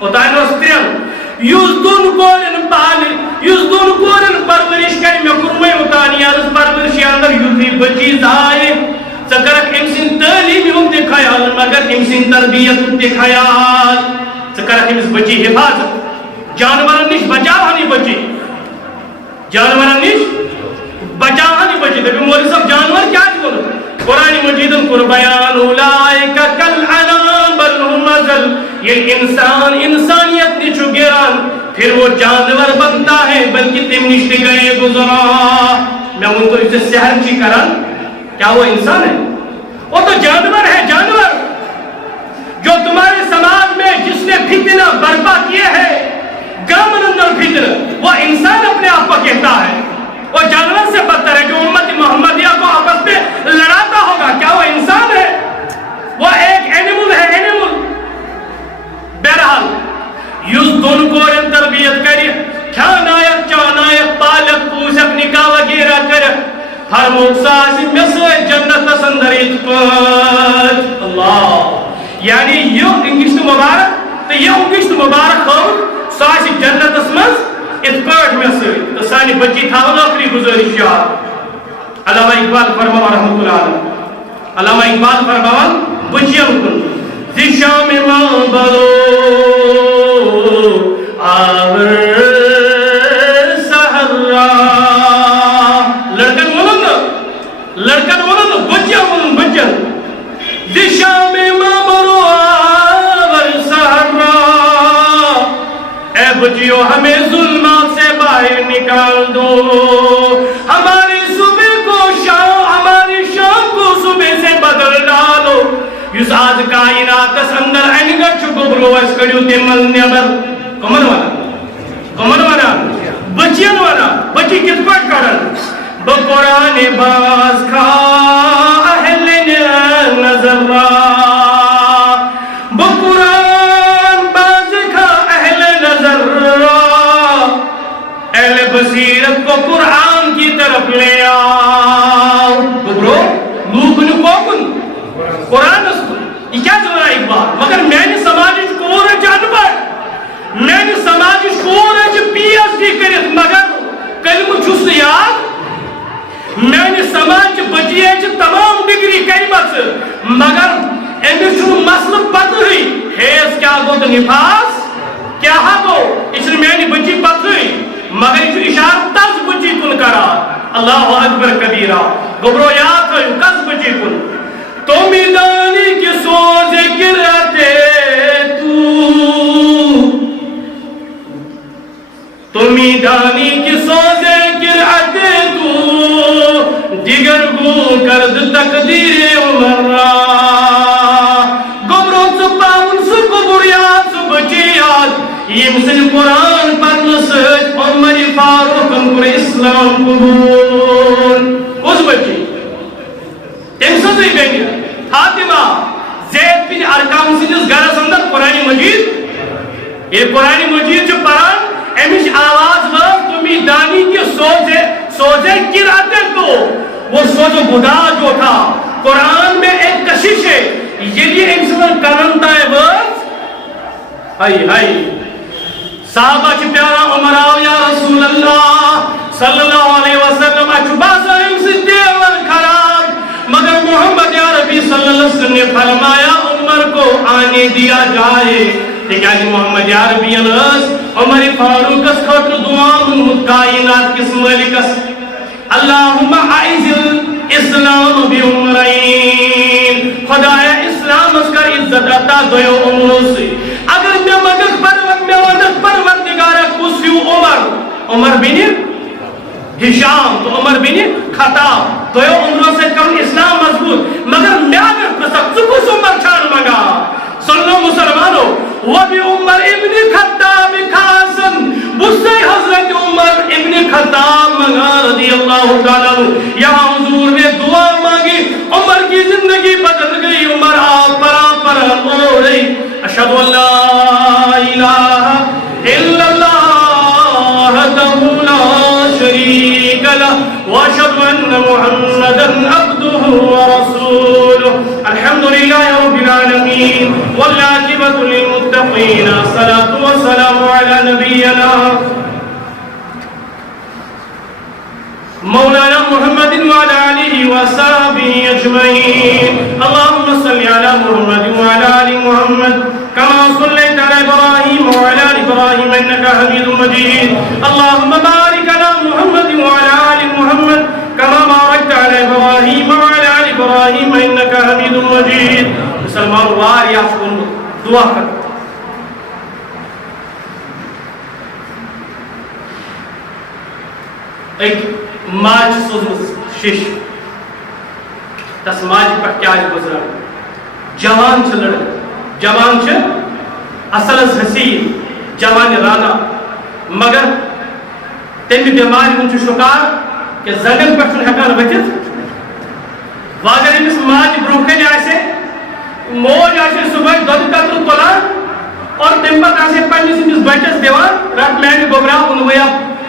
اتائن وستیم یزدون کورن پرورش کئی میں کرمے اتانی از پرورشی اندر یوزی بچی زائے سکرک امسن تعلیم ہوتے خیال مگر امسن تربیت ہوتے خیال سکرک امس بچی حفاظت جانورن نش بچاوانی بچی جانورن نش بچاوانی بچی تبھی مولی سب جانور کیا چھوڑو قرآن مجیدن کر بیان اولائکا کالعنام بل ہم ازل یہ انسانیت نچو گران پھر وہ جانور بنتا ہے بلکہ تم نشتے گئے گزرا میں ان کو اسے سہر چی کران کیا وہ انسان ہے وہ تو جانور ہے جانور جو تمہارے سماج میں جس نے فتنہ برپا کیے ہے گامن اندر فتنہ وہ انسان اپنے آپ کو کہتا ہے وہ جانور سے بدتر ہے جو امت محمدیہ کو آپس میں لڑاتا ہوگا کیا وہ انسان ہے وہ ایک اینیمل ہے اینیمل بہرحال یوز دون کو ان تربیت کری کھانایت چانایت پالک پوشک نکاح وغیرہ کر ہر موقع میں سے جنت سندریت پت اللہ یعنی یہ انگشت مبارک تو یہ انگشت مبارک خون ساسی جنت اسمز اتپاٹ میں سے تو سانی بچی تھا اپنی گزارش یاد علامہ اقبال فرماوا رحمت اللہ علیہ علامہ اقبال فرماوا بچیاں کن زشام ماں بلو آور سہرہ لڑکن ونن بچن زشام ماں بلو آور سہرہ اے بچیوں ہمیں ظلمات سے باہر نکال دو، ہماری صبح کو شام، ہماری شام کو صبح سے بدل ڈالو، یس آج کائنات اندر انگٹ گبرو اس کڑیو تمل نیبر کمن وانا بچین وانا بچی کت پاٹ کرن بقرآن باز کھا اہل نظر را، بقرآن باز کھا اہل نظر را، اہل بصیرت کو قرآن کی طرف لے آؤ۔ گبرو لوگن کوکن قرآن اسکن یہ کیا چل رہا ہے اقبال، مگر میں نے سماجی کور جانبر، میں نے سماجی کور پی ایس ڈی کرت مگر کلمہ چھس یاد، میں نے سماج بچیے تمام ڈگری کریمت مگر امس مسل پتہ حیض کیا گو تو نفاس کیا گو، اس میں بچی پتہ مگر یہ اشارہ تس بچی کن کرا، اللہ اکبر کبیرہ۔ گبرو یاد تھو کس بچی کن، تم دانی کی سوز گراتے تم دانی کی سوز گراتے دیگر گو کرد تقدیر عمر را، گبرو سپاون سکبریات سبچیات یم سن قرآن پڑھنے سچ عمر فاروق کر اسلام قبول۔ اس بچی تم سنزی بینی فاطمہ زید بن ارقام سنجس گھرس اندر قرآن مجید، یہ قرآن مجید جو پڑھان امیش آواز وقت تمہیں دانی کی سوزے گراتے تو وہ سوچو خدا جو تھا قرآن میں ایک کشش ہے، یہ انسان کرنتا ہے وقت ہائی ہائی صحابہ چی پیارا عمر آو یا رسول اللہ صلی اللہ علیہ وسلم اچھو باسا امسی دیور خراب، مگر محمد یا ربی صلی اللہ علیہ وسلم نے فرمایا عمر کو آنے دیا جائے، لیکن محمد یا ربی اللہ عمر فاروق اس خطر دعا منہد کائنات کس ملکس اللہم اعز الاسلام بی عمرین، خدای اسلام اس کا عزت عطا دیو عمروں سے، اگر میں مدد پروردگارہ کسیو عمر بن ہشام تو عمر بن خطاب دیو عمروں سے کم اسلام مضبوط، مگر میں اگر پسک چکس عمر چھان مگا سنو مسلمانو وبی عمر ابن خطاب خاصن بسے حضرت عمر ابن خطاب مگا رضی اللہ تعالیٰ، یہاں حضور نے دعا مانگی، عمر کی زندگی بدل گئی، عمر آپ پر ہو رہی، اشہد ان لا الہ الا اللہ وحدہ لا شریک لہ واشہد ان محمدا عبدہ ورسولہ، الحمدللہ رب العالمین والعاقبۃ للمتقین، الصلاۃ والسلام علی نبینا مولانا محمد وعلى آله وصحبه أجمعين، اللهم صل على محمد وعلى آل محمد كما صليت على إبراهيم وعلى آل إبراهيم إنك حميد مجيد، اللهم بارك على محمد وعلى آل محمد كما باركت على إبراهيم وعلى آل إبراهيم إنك حميد مجيد۔ مسلمان وار یا شکن دعا کر ایک ماج سوزمس شش تس ماج پر کیا گزرا، جوان چھ لڑ جوان چھ اصل حسین جوان رانا، مگر تمہ بیماری ہن شکار کہ زنگن پہ ہیکان ورتھت، واگر امس ماج برونکھن آسے موج آسے صبح دودھ قطر تلان اور تمہ پتہ آسے پننس امس بچس دیوان رات میانہ گوبرا اونویا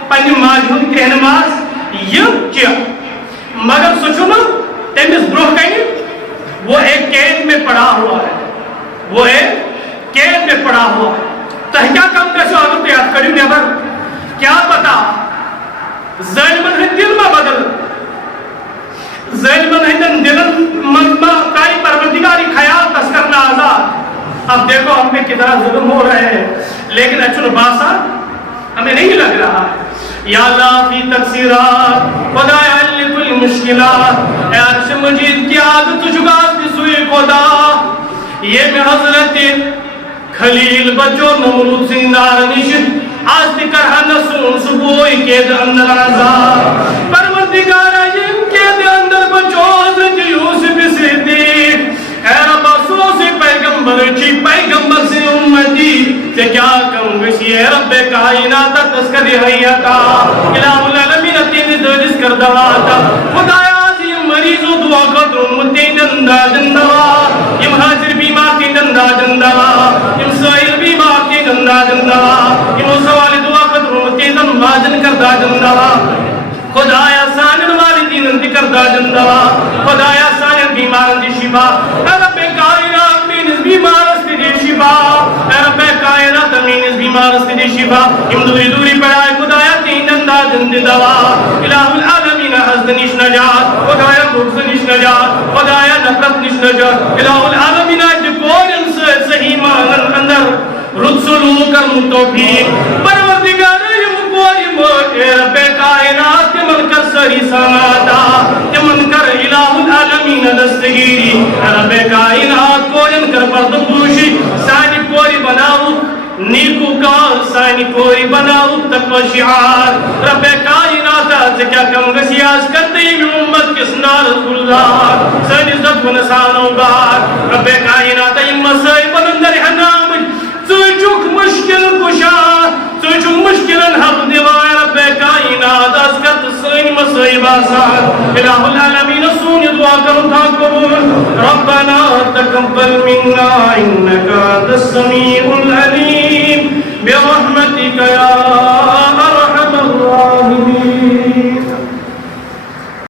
پنہ ماج ہند کہنماز یہ کیا، مگر سوچو نا تمس برونہ کن وہ ایک قید میں پڑا ہوا ہے، وہ ایک قید میں پڑا ہوا ہے، تو کیا کم کا شو اگر یاد کریو نیبر کیا پتا ظالمن ہند دل میں بدل، ظالمن ہند دلن مزما کائی پروردگاری خیال تذکرنا آزاد۔ اب دیکھو ہم پہ کتنا ظلم ہو رہے ہیں لیکن اچھو باسا ہمیں نہیں لگ رہا ہے، یا اللہ فی تقصیرات خدا حل کل مشکلات، اے عرش مجید کی عادت جگات کی سوئی خدا، یہ میں حضرت خلیل بچو نمرود زندار نش آج تکرہ نسون سبوئی قید اندر آزاد پروردگارہ یم قید اندر بچو حضرت یوسف صدیق اے رب افسوس پیغمبر چی پیغمبر سے امتی تے کیا کروں گسی اے رب کائنات تذکر حیاتا الہ العالمین تین دجس کر دواتا خدایا عظیم مریض و دعا قدر امتی جندہ جندہ یم حاضر بیمار کی جندہ جندہ یم سائل بیمار کی جندہ جندہ یم سوال دعا قدر امتی جندہ جن کردہ جندہ خدایا سانن والدین انتی کردہ جندہ خدایا سانن بیمارن دی شفا اے رب کائنات مینس بیمار استی دی شفا اے رب کائنات مینس بیمار استی دی شفا یم دوری دوری پڑھائے خدایا تین جندہ جند دوا الہ العالمین حضد نش نجات خدایا بغض نش نجات خدایا نفرت نش نجات الہ العالمین اج کوئی صحیح مانن اندر رد سلوک کرن توفیق پروردگار اے رب کائنات من کر سری سماتا من کر الہ العالمین دستگیری اے رب کائنات کوین کر پردپوشی سانی پوری بناو نیکو کال سانی پوری بناو تقوی شعار رب کائنات سے کیا کم گسیاز کرتے ہی امت کس نار رسول اللہ سانی عزت و نسانو بار رب کائنات مسائی بلندر حنام سوچوک مشکل کشا سوچوک مشکل حق دیوائے رب کائنات اسکت سین مسائب آسان الہ العالمین سونی دعا کرو تھا قبول ربنا تقبل منا انکا السمیع العلیم برحمت